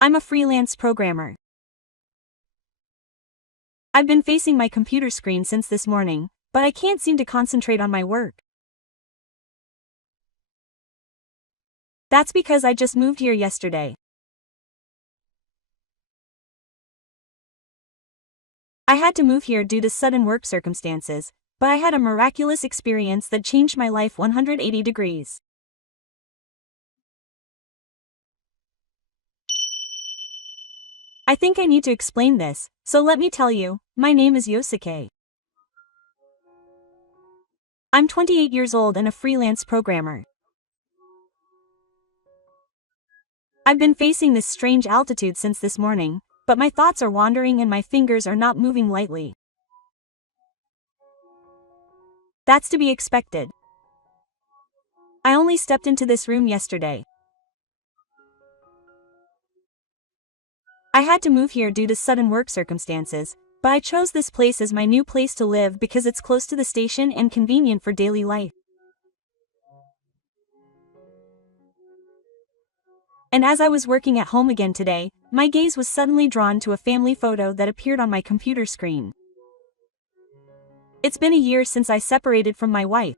I'm a freelance programmer. I've been facing my computer screen since this morning, but I can't seem to concentrate on my work. That's because I just moved here yesterday. I had to move here due to sudden work circumstances, but I had a miraculous experience that changed my life 180 degrees. I think I need to explain this, so let me tell you, my name is Yosuke. I'm 28 years old and a freelance programmer. I've been facing this strange altitude since this morning, but my thoughts are wandering and my fingers are not moving lightly. That's to be expected. I only stepped into this room yesterday. I had to move here due to sudden work circumstances, but I chose this place as my new place to live because it's close to the station and convenient for daily life. And as I was working at home again today, my gaze was suddenly drawn to a family photo that appeared on my computer screen. It's been a year since I separated from my wife.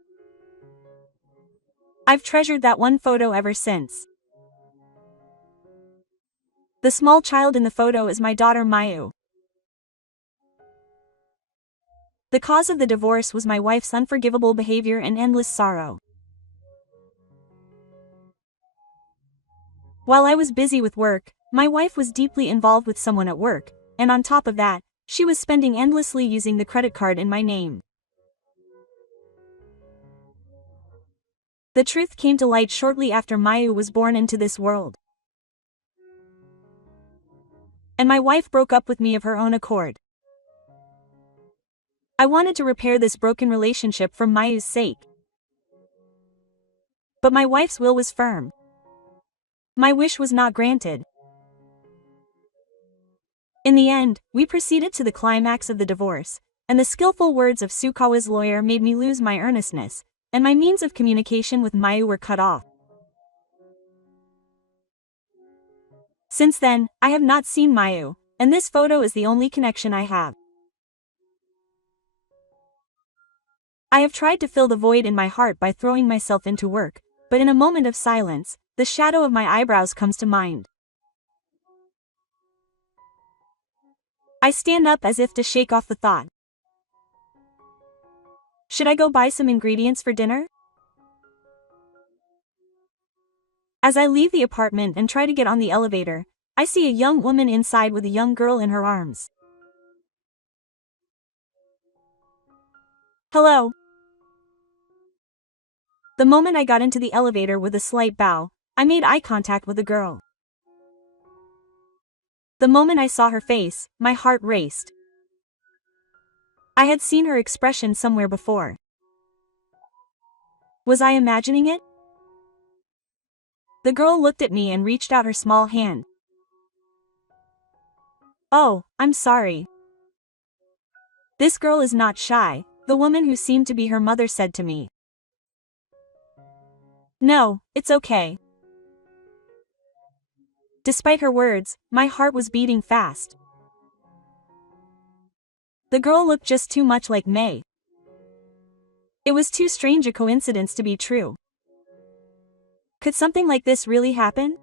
I've treasured that one photo ever since. The small child in the photo is my daughter Mayu. The cause of the divorce was my wife's unforgivable behavior and endless sorrow. While I was busy with work, my wife was deeply involved with someone at work, and on top of that, she was spending endlessly using the credit card in my name. The truth came to light shortly after Mayu was born into this world. And my wife broke up with me of her own accord. I wanted to repair this broken relationship for Mayu's sake. But my wife's will was firm. My wish was not granted. In the end, we proceeded to the climax of the divorce, and the skillful words of Sukawa's lawyer made me lose my earnestness, and my means of communication with Mayu were cut off. Since then, I have not seen Mayu, and this photo is the only connection I have. I have tried to fill the void in my heart by throwing myself into work, but in a moment of silence, the shadow of my eyebrows comes to mind. I stand up as if to shake off the thought. Should I go buy some ingredients for dinner? As I leave the apartment and try to get on the elevator, I see a young woman inside with a young girl in her arms. Hello. The moment I got into the elevator with a slight bow, I made eye contact with the girl. The moment I saw her face, my heart raced. I had seen her expression somewhere before. Was I imagining it? The girl looked at me and reached out her small hand. Oh, I'm sorry. This girl is not shy, the woman who seemed to be her mother said to me. No, it's okay. Despite her words, my heart was beating fast. The girl looked just too much like May. It was too strange a coincidence to be true. Could something like this really happen?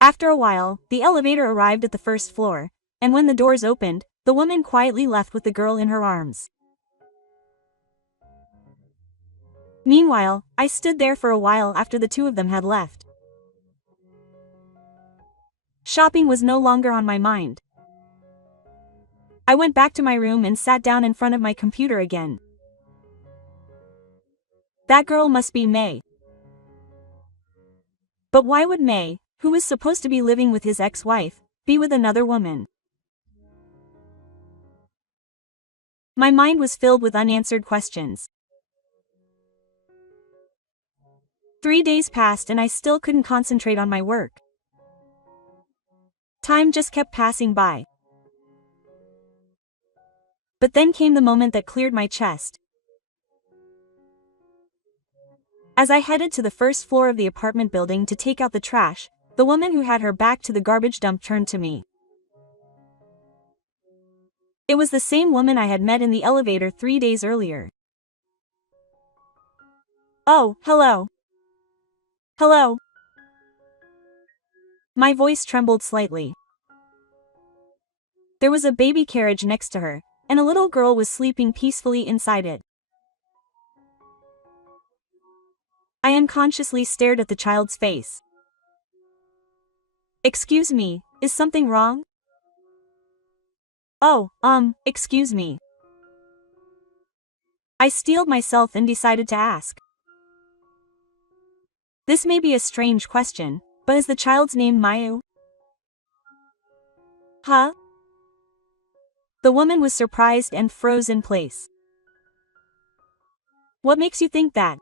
After a while, the elevator arrived at the first floor, and when the doors opened, the woman quietly left with the girl in her arms. Meanwhile, I stood there for a while after the two of them had left. Shopping was no longer on my mind. I went back to my room and sat down in front of my computer again. That girl must be May. But why would May, who was supposed to be living with his ex-wife, be with another woman? My mind was filled with unanswered questions. 3 days passed and I still couldn't concentrate on my work. Time just kept passing by. But then came the moment that cleared my chest. As I headed to the first floor of the apartment building to take out the trash, the woman who had her back to the garbage dump turned to me. It was the same woman I had met in the elevator 3 days earlier. "Oh, hello. Hello." My voice trembled slightly. There was a baby carriage next to her, and a little girl was sleeping peacefully inside it. I unconsciously stared at the child's face. "Excuse me, is something wrong?" "Oh, excuse me." I steeled myself and decided to ask. "This may be a strange question, but is the child's name Mayu?" "Huh?" The woman was surprised and froze in place. "What makes you think that?"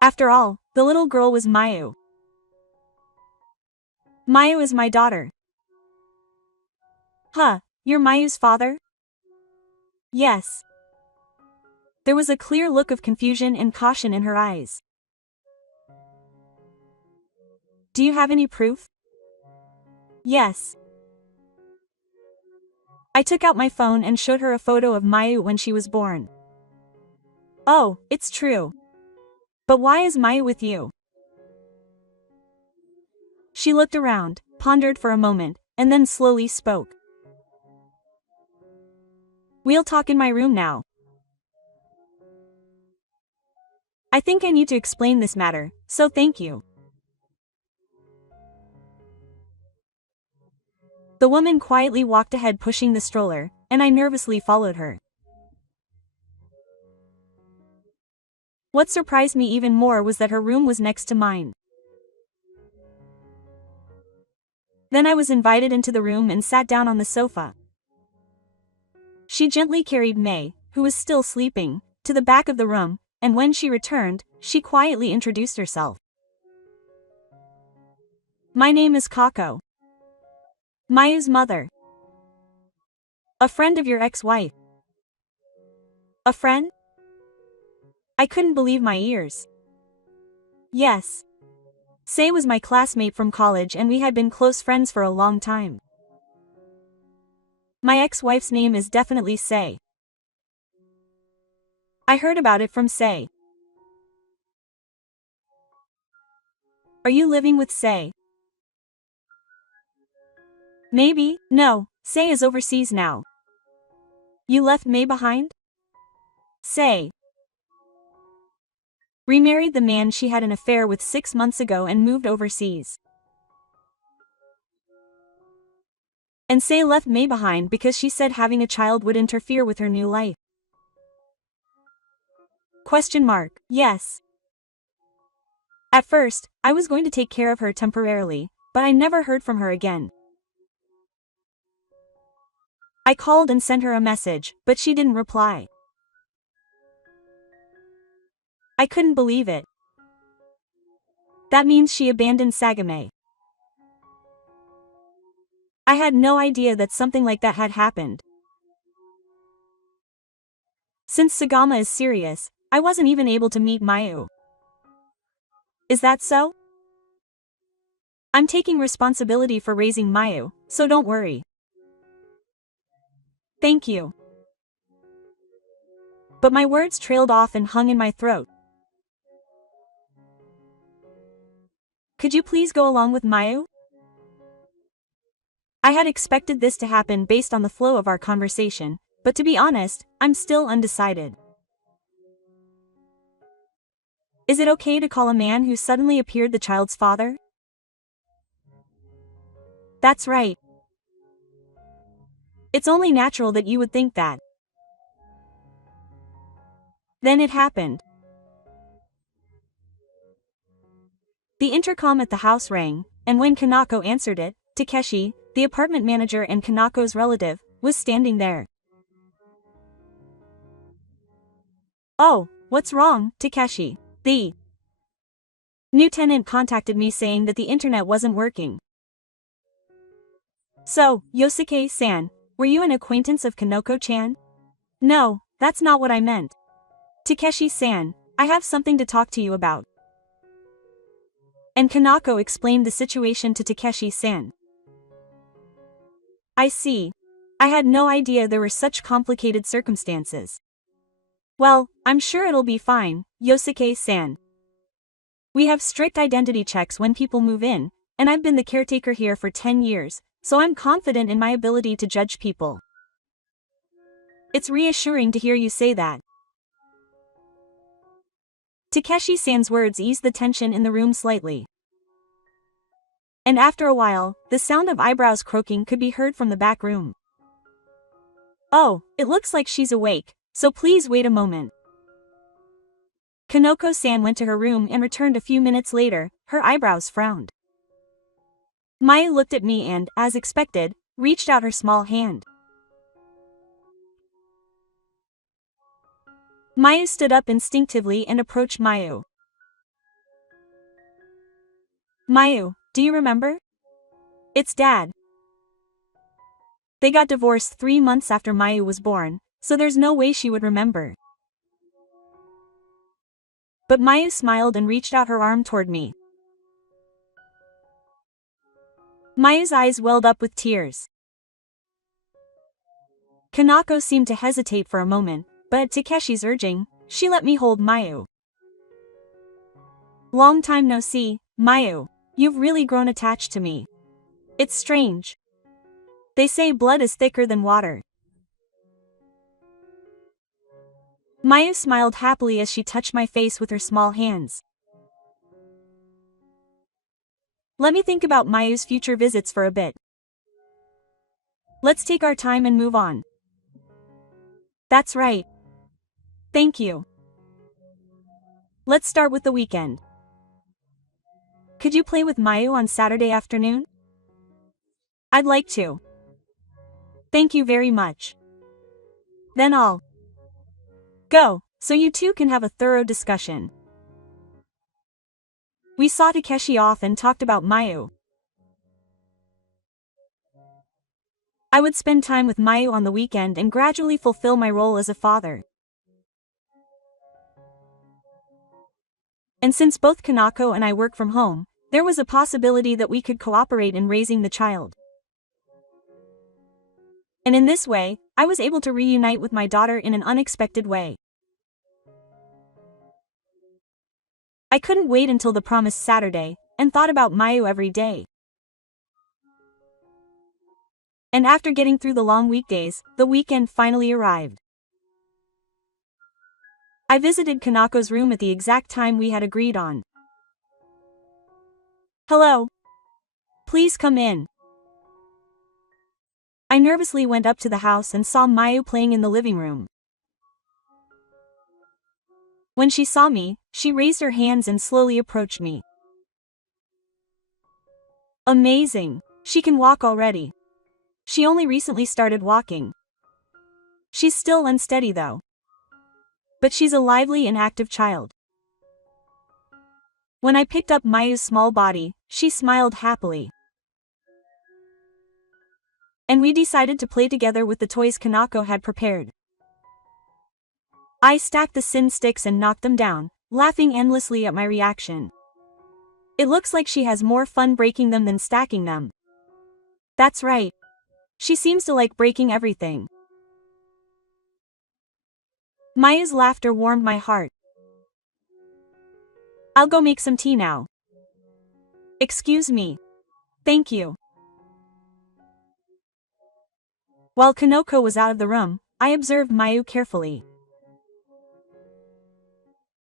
After all, the little girl was Mayu. "Mayu is my daughter." "Huh, you're Mayu's father?" "Yes." There was a clear look of confusion and caution in her eyes. "Do you have any proof?" "Yes." I took out my phone and showed her a photo of Mayu when she was born. "Oh, it's true. But why is Mayu with you?" She looked around, pondered for a moment, and then slowly spoke. "We'll talk in my room now. I think I need to explain this matter, so thank you." The woman quietly walked ahead pushing the stroller, and I nervously followed her. What surprised me even more was that her room was next to mine. Then I was invited into the room and sat down on the sofa. She gently carried May, who was still sleeping, to the back of the room, and when she returned, she quietly introduced herself. "My name is Kako. Mayu's mother. A friend of your ex-wife." "A friend?" I couldn't believe my ears. "Yes. Sei was my classmate from college and we had been close friends for a long time. My ex-wife's name is definitely Sei. I heard about it from Sei." "Are you living with Sei?" "Maybe, no, Sei is overseas now." "You left May behind?" Sei remarried the man she had an affair with 6 months ago and moved overseas. And Sei left May behind because she said having a child would interfere with her new life. Yes. At first, I was going to take care of her temporarily, but I never heard from her again. I called and sent her a message, but she didn't reply. I couldn't believe it. That means she abandoned Sagame. I had no idea that something like that had happened. Since Sagama is serious, I wasn't even able to meet Mayu. Is that so? I'm taking responsibility for raising Mayu, so don't worry. Thank you. But my words trailed off and hung in my throat. Could you please go along with Mayu? I had expected this to happen based on the flow of our conversation, but to be honest, I'm still undecided. Is it okay to call a man who suddenly appeared the child's father? That's right. It's only natural that you would think that. Then it happened. The intercom at the house rang, and when Kanako answered it, Takeshi, the apartment manager and Kanako's relative, was standing there. "Oh, what's wrong, Takeshi?" The new tenant contacted me saying that the internet wasn't working. "So, Yosuke-san, were you an acquaintance of Kanoko-chan?" "No, that's not what I meant. Takeshi-san, I have something to talk to you about." And Kanako explained the situation to Takeshi-san. I see. I had no idea there were such complicated circumstances. Well, I'm sure it'll be fine, Yosuke-san. We have strict identity checks when people move in, and I've been the caretaker here for 10 years, so I'm confident in my ability to judge people. It's reassuring to hear you say that. Takeshi-san's words eased the tension in the room slightly. And after a while, the sound of eyebrows croaking could be heard from the back room. Oh, it looks like she's awake, so please wait a moment. Kanoko-san went to her room and returned a few minutes later, her eyebrows frowned. Mayu looked at me and, as expected, reached out her small hand. Mayu stood up instinctively and approached Mayu. Mayu, do you remember? It's Dad. They got divorced 3 months after Mayu was born, so there's no way she would remember. But Mayu smiled and reached out her arm toward me. Mayu's eyes welled up with tears. Kanako seemed to hesitate for a moment, but at Takeshi's urging, she let me hold Mayu. Long time no see, Mayu. You've really grown attached to me. It's strange. They say blood is thicker than water. Mayu smiled happily as she touched my face with her small hands. Let me think about Mayu's future visits for a bit. Let's take our time and move on. That's right. Thank you. Let's start with the weekend. Could you play with Mayu on Saturday afternoon? I'd like to. Thank you very much. Then I'll go, so you two can have a thorough discussion. We saw Takeshi off and talked about Mayu. I would spend time with Mayu on the weekend and gradually fulfill my role as a father. And since both Kanako and I work from home, there was a possibility that we could cooperate in raising the child. And in this way, I was able to reunite with my daughter in an unexpected way. I couldn't wait until the promised Saturday, and thought about Mayu every day. And after getting through the long weekdays, the weekend finally arrived. I visited Kanako's room at the exact time we had agreed on. Hello. Please come in. I nervously went up to the house and saw Mayu playing in the living room. When she saw me, she raised her hands and slowly approached me. Amazing! She can walk already. She only recently started walking. She's still unsteady though. But she's a lively and active child. When I picked up Mayu's small body, she smiled happily. And we decided to play together with the toys Kanako had prepared. I stacked the sin sticks and knocked them down, laughing endlessly at my reaction. It looks like she has more fun breaking them than stacking them. That's right. She seems to like breaking everything. Mayu's laughter warmed my heart. I'll go make some tea now. Excuse me. Thank you. While Kanoko was out of the room, I observed Mayu carefully.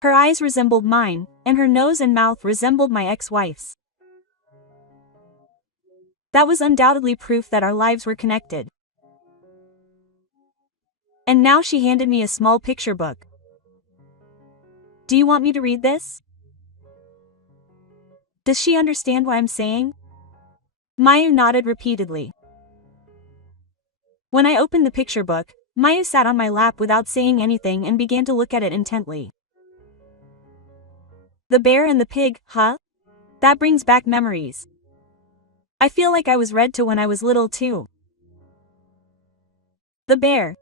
Her eyes resembled mine, and her nose and mouth resembled my ex-wife's. That was undoubtedly proof that our lives were connected. And now she handed me a small picture book. Do you want me to read this? Does she understand what I'm saying? Mayu nodded repeatedly. When I opened the picture book, Mayu sat on my lap without saying anything and began to look at it intently. The bear and the pig, huh? That brings back memories. I feel like I was read to when I was little too. The bear.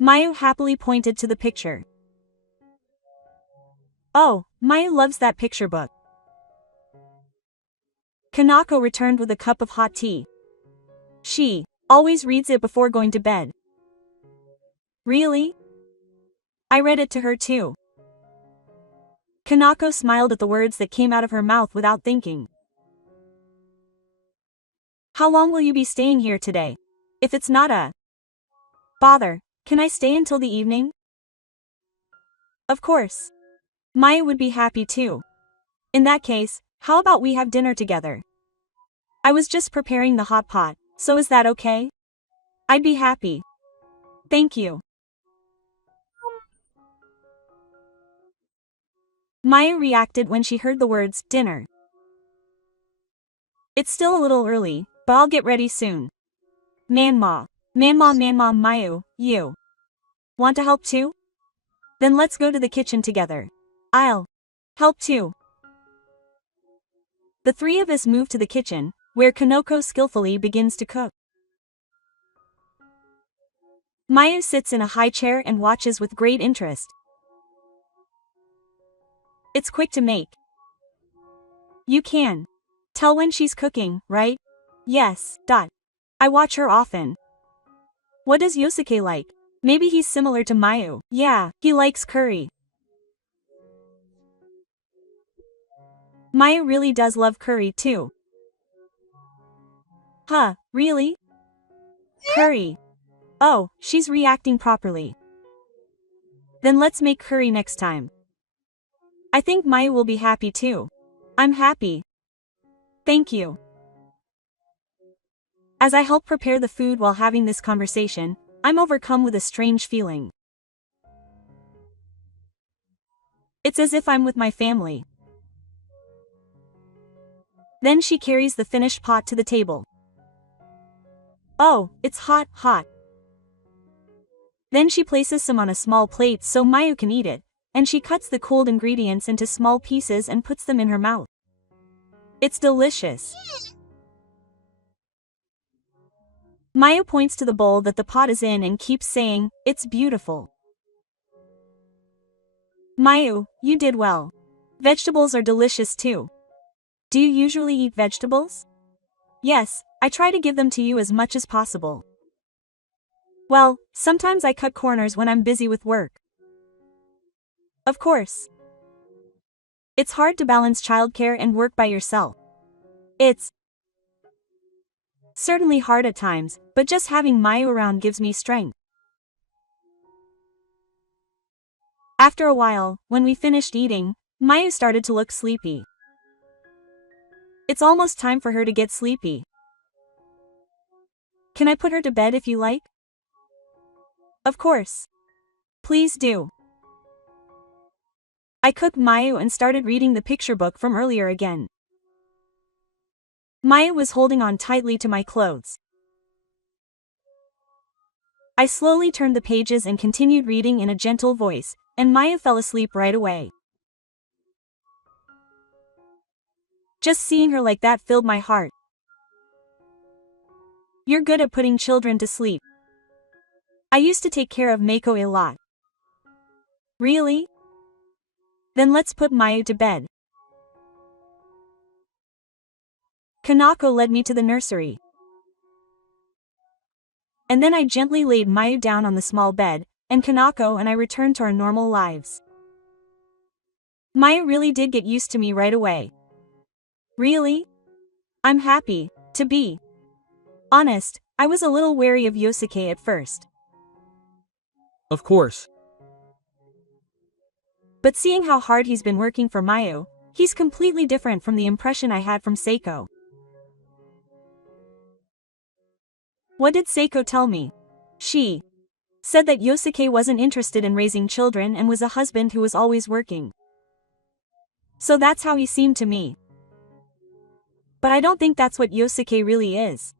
Mayu happily pointed to the picture. Oh, Maya loves that picture book. Kanako returned with a cup of hot tea. She always reads it before going to bed. Really? I read it to her too. Kanako smiled at the words that came out of her mouth without thinking. How long will you be staying here today? If it's not a bother, can I stay until the evening? Of course. Maya would be happy too. In that case, how about we have dinner together? I was just preparing the hot pot, so is that okay? I'd be happy. Thank you. Maya reacted when she heard the words, dinner. It's still a little early, but I'll get ready soon. Manma, Mayu, you want to help too? Then let's go to the kitchen together. I'll help too. The three of us move to the kitchen, where Kanako skillfully begins to cook. Mayu sits in a high chair and watches with great interest. It's quick to make. You can tell when she's cooking, right? Yes. I watch her often. What does Yosuke like? Maybe he's similar to Mayu. Yeah, he likes curry. Mayu really does love curry too. Huh, really? Curry. Oh, she's reacting properly. Then let's make curry next time. I think Mayu will be happy too. I'm happy. Thank you. As I help prepare the food while having this conversation, I'm overcome with a strange feeling. It's as if I'm with my family. Then she carries the finished pot to the table. Oh, it's hot. Then she places some on a small plate so Mayu can eat it, and she cuts the cold ingredients into small pieces and puts them in her mouth. It's delicious. Mayu points to the bowl that the pot is in and keeps saying, it's beautiful. Mayu, you did well. Vegetables are delicious too. Do you usually eat vegetables? Yes, I try to give them to you as much as possible. Well, sometimes I cut corners when I'm busy with work. Of course. It's hard to balance childcare and work by yourself. It's certainly hard at times, but just having Mayu around gives me strength. After a while, when we finished eating, Mayu started to look sleepy. It's almost time for her to get sleepy. Can I put her to bed if you like? Of course. Please do. I cooked Mayu and started reading the picture book from earlier again. Mayu was holding on tightly to my clothes. I slowly turned the pages and continued reading in a gentle voice, and Mayu fell asleep right away. Just seeing her like that filled my heart. You're good at putting children to sleep. I used to take care of Mako a lot. Really? Then let's put Mayu to bed. Kanako led me to the nursery. And then I gently laid Mayu down on the small bed, and Kanako and I returned to our normal lives. Mayu really did get used to me right away. Really? I'm happy to be honest, I was a little wary of Yosuke at first. Of course. But seeing how hard he's been working for Mayu, he's completely different from the impression I had from Seiko. What did Seiko tell me? She said that Yosuke wasn't interested in raising children and was a husband who was always working. So that's how he seemed to me. But I don't think that's what Yosuke really is.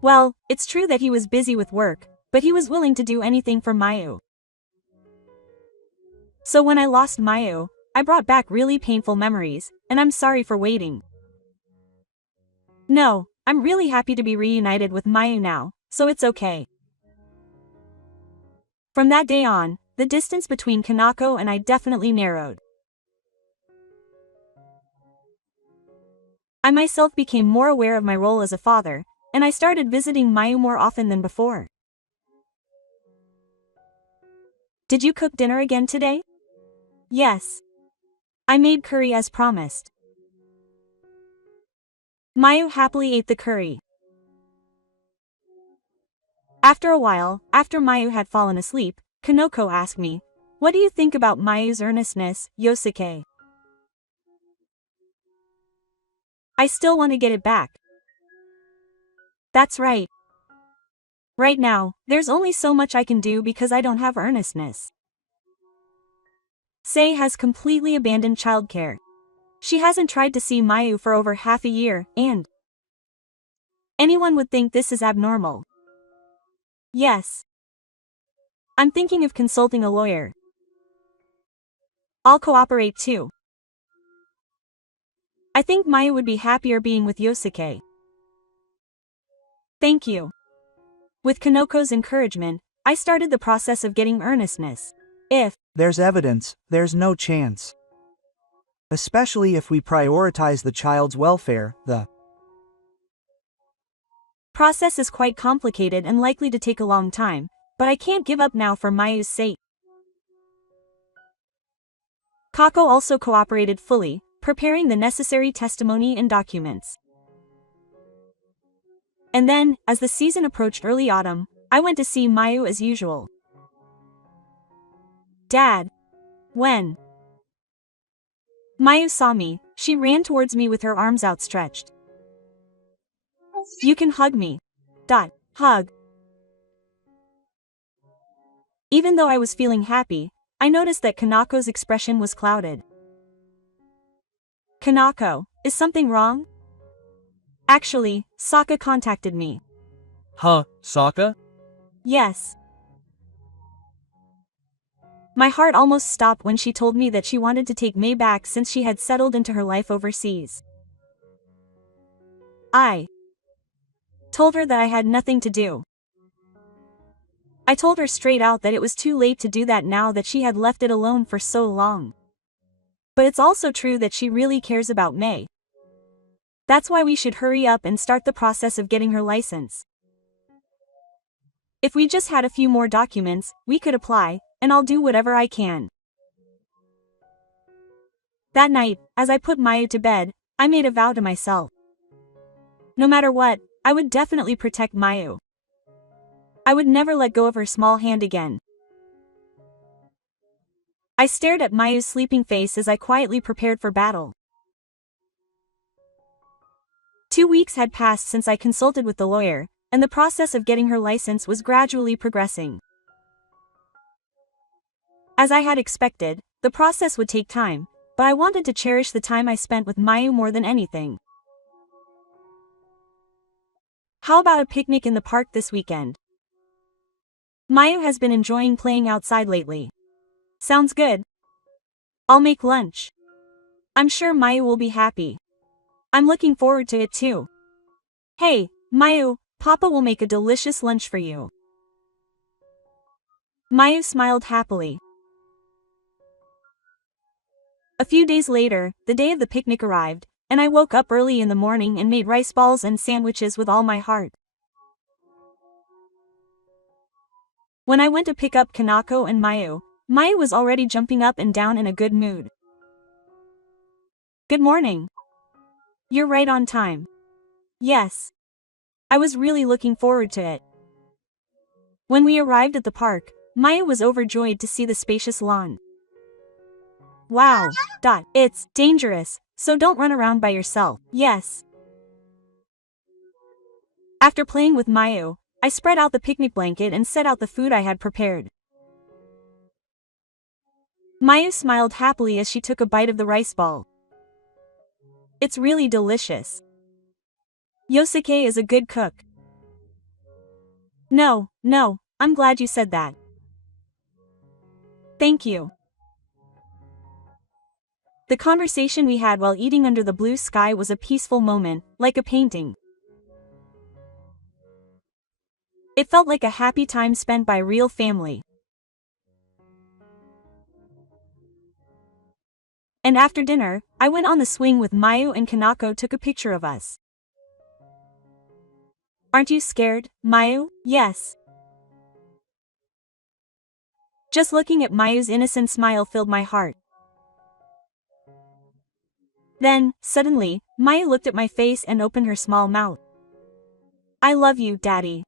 Well, it's true that he was busy with work, but he was willing to do anything for Mayu. So when I lost Mayu, I brought back really painful memories, and I'm sorry for waiting. No, I'm really happy to be reunited with Mayu now, so it's okay. From that day on, the distance between Kanako and I definitely narrowed. I myself became more aware of my role as a father, and I started visiting Mayu more often than before. Did you cook dinner again today? Yes. I made curry as promised. Mayu happily ate the curry. After a while, after Mayu had fallen asleep, Kanako asked me, "What do you think about Mayu's earnestness, Yosuke?" I still want to get it back. That's right. Right now, there's only so much I can do because I don't have earnestness. Sei has completely abandoned childcare. She hasn't tried to see Mayu for over half a year, and anyone would think this is abnormal. Yes. I'm thinking of consulting a lawyer. I'll cooperate too. I think Mayu would be happier being with Yosuke. Thank you. With Kanoko's encouragement, I started the process of getting earnestness. If there's evidence, there's no chance. Especially if we prioritize the child's welfare, the process is quite complicated and likely to take a long time, but I can't give up now for Mayu's sake. Kako also cooperated fully, preparing the necessary testimony and documents. And then, as the season approached early autumn, I went to see Mayu as usual. Dad. When Mayu saw me, she ran towards me with her arms outstretched. You can hug me. Hug. Even though I was feeling happy, I noticed that Kanako's expression was clouded. Kanako, is something wrong? Actually, Saka contacted me. Huh, Sokka? Yes. My heart almost stopped when she told me that she wanted to take Mei back since she had settled into her life overseas. I told her that I had nothing to do. I told her straight out that it was too late to do that now that she had left it alone for so long. But it's also true that she really cares about Mei. That's why we should hurry up and start the process of getting her license. If we just had a few more documents, we could apply, and I'll do whatever I can. That night, as I put Mayu to bed, I made a vow to myself. No matter what, I would definitely protect Mayu. I would never let go of her small hand again. I stared at Mayu's sleeping face as I quietly prepared for battle. 2 weeks had passed since I consulted with the lawyer, and the process of getting her license was gradually progressing. As I had expected, the process would take time, but I wanted to cherish the time I spent with Mayu more than anything. How about a picnic in the park this weekend? Mayu has been enjoying playing outside lately. Sounds good. I'll make lunch. I'm sure Mayu will be happy. I'm looking forward to it too. Hey, Mayu, Papa will make a delicious lunch for you. Mayu smiled happily. A few days later, the day of the picnic arrived, and I woke up early in the morning and made rice balls and sandwiches with all my heart. When I went to pick up Kanako and Mayu, Mayu was already jumping up and down in a good mood. Good morning. You're right on time. Yes. I was really looking forward to it. When we arrived at the park, Mayu was overjoyed to see the spacious lawn. Wow. It's dangerous, so don't run around by yourself. Yes. After playing with Mayu, I spread out the picnic blanket and set out the food I had prepared. Mayu smiled happily as she took a bite of the rice ball. It's really delicious. Yosuke is a good cook. No, I'm glad you said that. Thank you. The conversation we had while eating under the blue sky was a peaceful moment, like a painting. It felt like a happy time spent by a real family. And after dinner, I went on the swing with Mayu and Kanako took a picture of us. Aren't you scared, Mayu? Yes. Just looking at Mayu's innocent smile filled my heart. Then, suddenly, Mayu looked at my face and opened her small mouth. I love you, Daddy.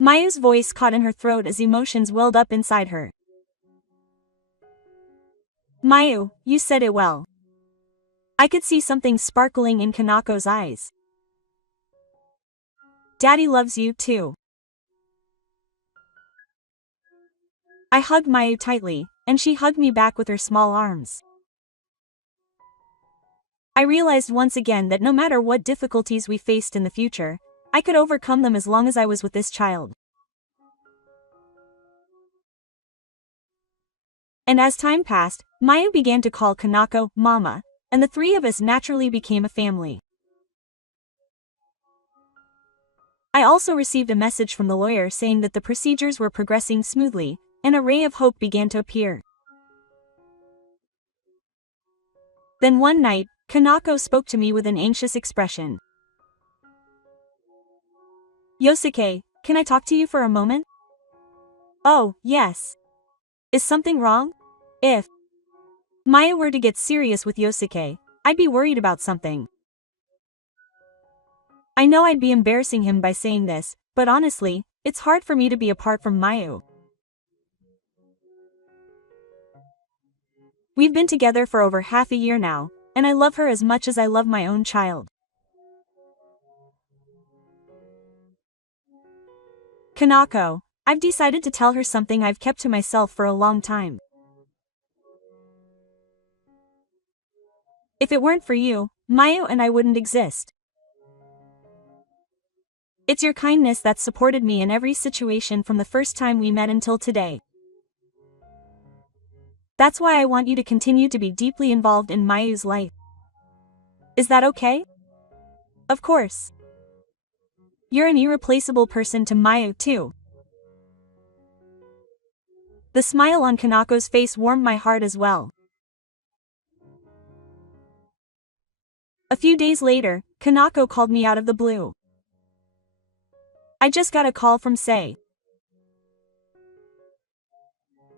Mayu's voice caught in her throat as emotions welled up inside her. Mayu, you said it well. I could see something sparkling in Kanako's eyes. Daddy loves you too. I hugged Mayu tightly, and she hugged me back with her small arms. I realized once again that no matter what difficulties we faced in the future, I could overcome them as long as I was with this child. And as time passed, Mayu began to call Kanako Mama, and the three of us naturally became a family. I also received a message from the lawyer saying that the procedures were progressing smoothly, and a ray of hope began to appear. Then one night, Kanako spoke to me with an anxious expression. Yosuke, can I talk to you for a moment? Oh, yes. Is something wrong? If Maya were to get serious with Yosuke, I'd be worried about something. I know I'd be embarrassing him by saying this, but honestly, it's hard for me to be apart from Mayu. We've been together for over half a year now, and I love her as much as I love my own child. Kanako, I've decided to tell her something I've kept to myself for a long time. If it weren't for you, Mayu and I wouldn't exist. It's your kindness that supported me in every situation from the first time we met until today. That's why I want you to continue to be deeply involved in Mayu's life. Is that okay? Of course. You're an irreplaceable person to Mayu too. The smile on Kanako's face warmed my heart as well. A few days later, Kanako called me out of the blue. I just got a call from Sei.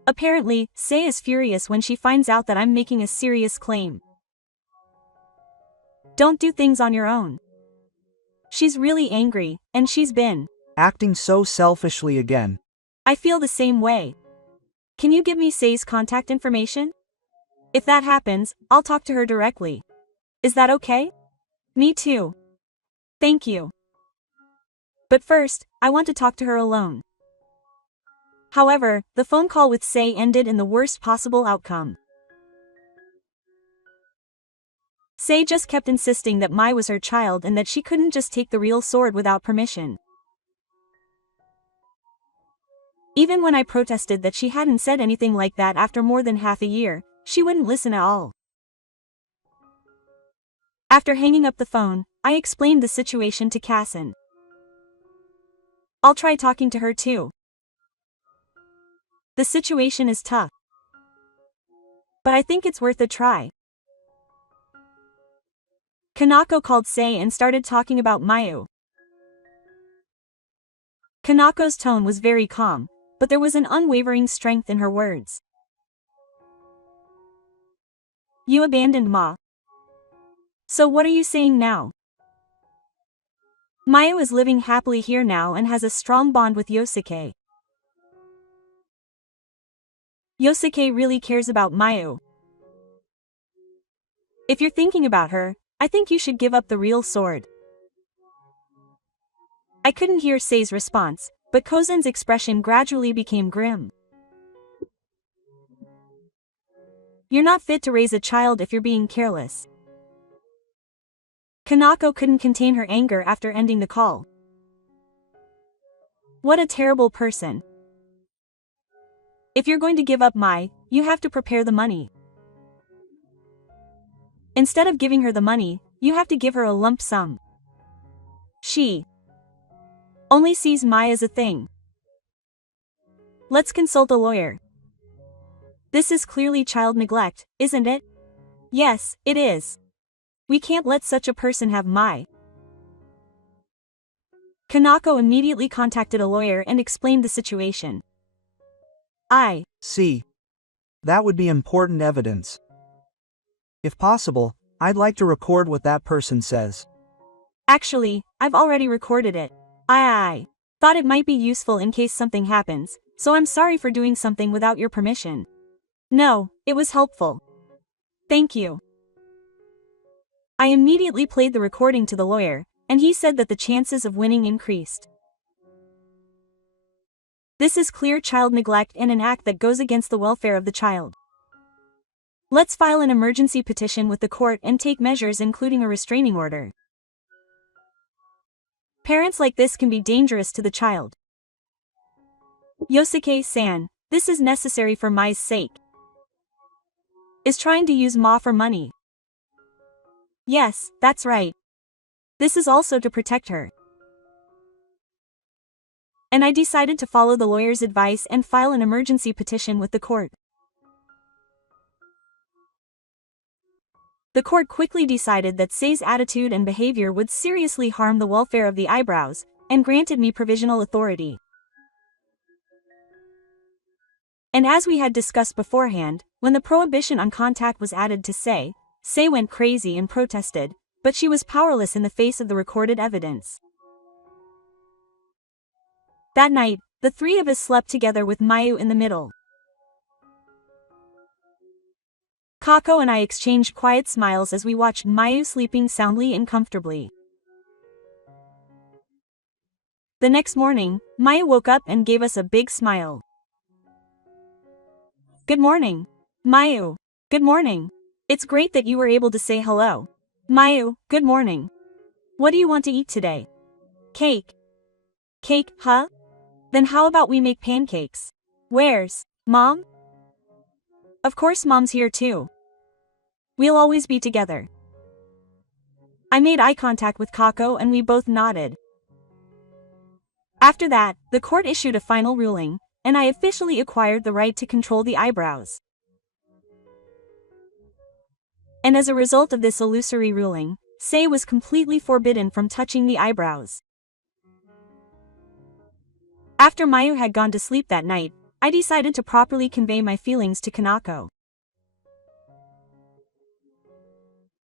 Apparently, Sei is furious when she finds out that I'm making a serious claim. Don't do things on your own. She's really angry, and she's been acting so selfishly again. I feel the same way. Can you give me Sei's contact information? If that happens, I'll talk to her directly. Is that okay? Me too. Thank you. But first, I want to talk to her alone. However, the phone call with Sei ended in the worst possible outcome. Sei just kept insisting that Mai was her child and that she couldn't just take the real sword without permission. Even when I protested that she hadn't said anything like that after more than half a year, she wouldn't listen at all. After hanging up the phone, I explained the situation to Kassan. I'll try talking to her too. The situation is tough. But I think it's worth a try. Kanako called Sei and started talking about Mayu. Kanako's tone was very calm, but there was an unwavering strength in her words. You abandoned Ma. So what are you saying now? Mayu is living happily here now and has a strong bond with Yosuke. Yosuke really cares about Mayu. If you're thinking about her, I think you should give up the real sword. I couldn't hear Sei's response, but Kozan's expression gradually became grim. You're not fit to raise a child if you're being careless. Kanako couldn't contain her anger after ending the call. What a terrible person. If you're going to give up Mai, you have to prepare the money. Instead of giving her the money, you have to give her a lump sum. She only sees Mai as a thing. Let's consult a lawyer. This is clearly child neglect, isn't it? Yes, it is. We can't let such a person have my. Kanako immediately contacted a lawyer and explained the situation. I See. That would be important evidence. If possible, I'd like to record what that person says. Actually, I've already recorded it. I thought it might be useful in case something happens, so I'm sorry for doing something without your permission. No, it was helpful. Thank you. I immediately played the recording to the lawyer, and he said that the chances of winning increased. This is clear child neglect and an act that goes against the welfare of the child. Let's file an emergency petition with the court and take measures including a restraining order. Parents like this can be dangerous to the child. Yosuke-san, this is necessary for Mai's sake. Is trying to use Ma for money. Yes, that's right. This is also to protect her. And I decided to follow the lawyer's advice and file an emergency petition with the court. The court quickly decided that Sei's attitude and behavior would seriously harm the welfare of the eyebrows, and granted me provisional authority. And as we had discussed beforehand, when the prohibition on contact was added to Sei went crazy and protested, but she was powerless in the face of the recorded evidence. That night, the three of us slept together with Mayu in the middle. Kako and I exchanged quiet smiles as we watched Mayu sleeping soundly and comfortably. The next morning, Mayu woke up and gave us a big smile. Good morning. Mayu. Good morning. It's great that you were able to say hello. Mayu, good morning. What do you want to eat today? Cake. Cake, huh? Then how about we make pancakes? Where's Mom? Of course Mom's here too. We'll always be together. I made eye contact with Kako and we both nodded. After that, the court issued a final ruling, and I officially acquired the right to control the eyebrows. And as a result of this illusory ruling, Sei was completely forbidden from touching the eyebrows. After Mayu had gone to sleep that night, I decided to properly convey my feelings to Kanako.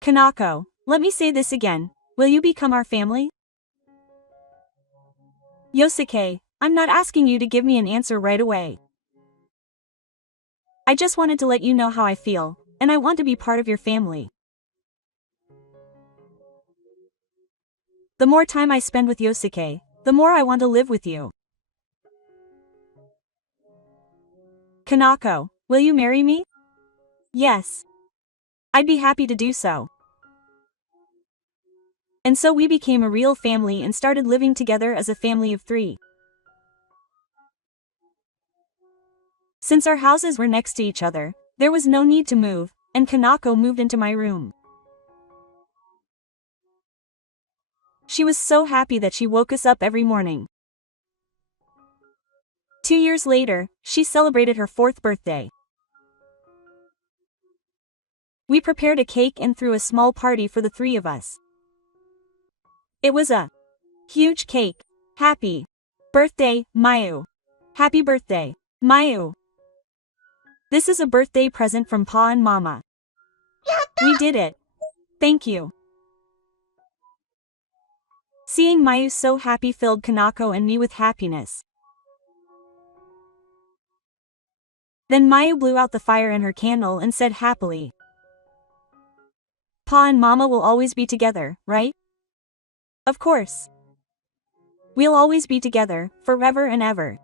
Kanako, let me say this again, will you become our family? Yosuke, I'm not asking you to give me an answer right away. I just wanted to let you know how I feel, and I want to be part of your family. The more time I spend with Yosuke, the more I want to live with you. Kanako, will you marry me? Yes. I'd be happy to do so. And so we became a real family and started living together as a family of three. Since our houses were next to each other, there was no need to move, and Kanako moved into my room. She was so happy that she woke us up every morning. 2 years later, she celebrated her 4th birthday. We prepared a cake and threw a small party for the three of us. It was a huge cake. Happy birthday, Mayu. Happy birthday, Mayu. This is a birthday present from Pa and Mama. We did it. Thank you. Seeing Mayu so happy filled Kanako and me with happiness. Then Mayu blew out the fire in her candle and said happily, Pa and Mama will always be together, right? Of course. We'll always be together, forever and ever.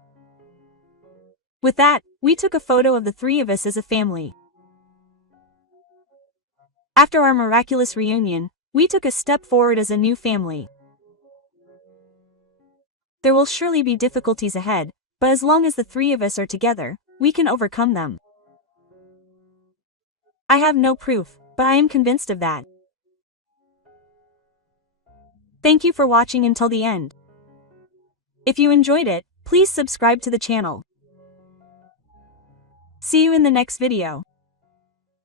With that, we took a photo of the three of us as a family. After our miraculous reunion, we took a step forward as a new family. There will surely be difficulties ahead, but as long as the three of us are together, we can overcome them. I have no proof, but I am convinced of that. Thank you for watching until the end. If you enjoyed it, please subscribe to the channel. See you in the next video.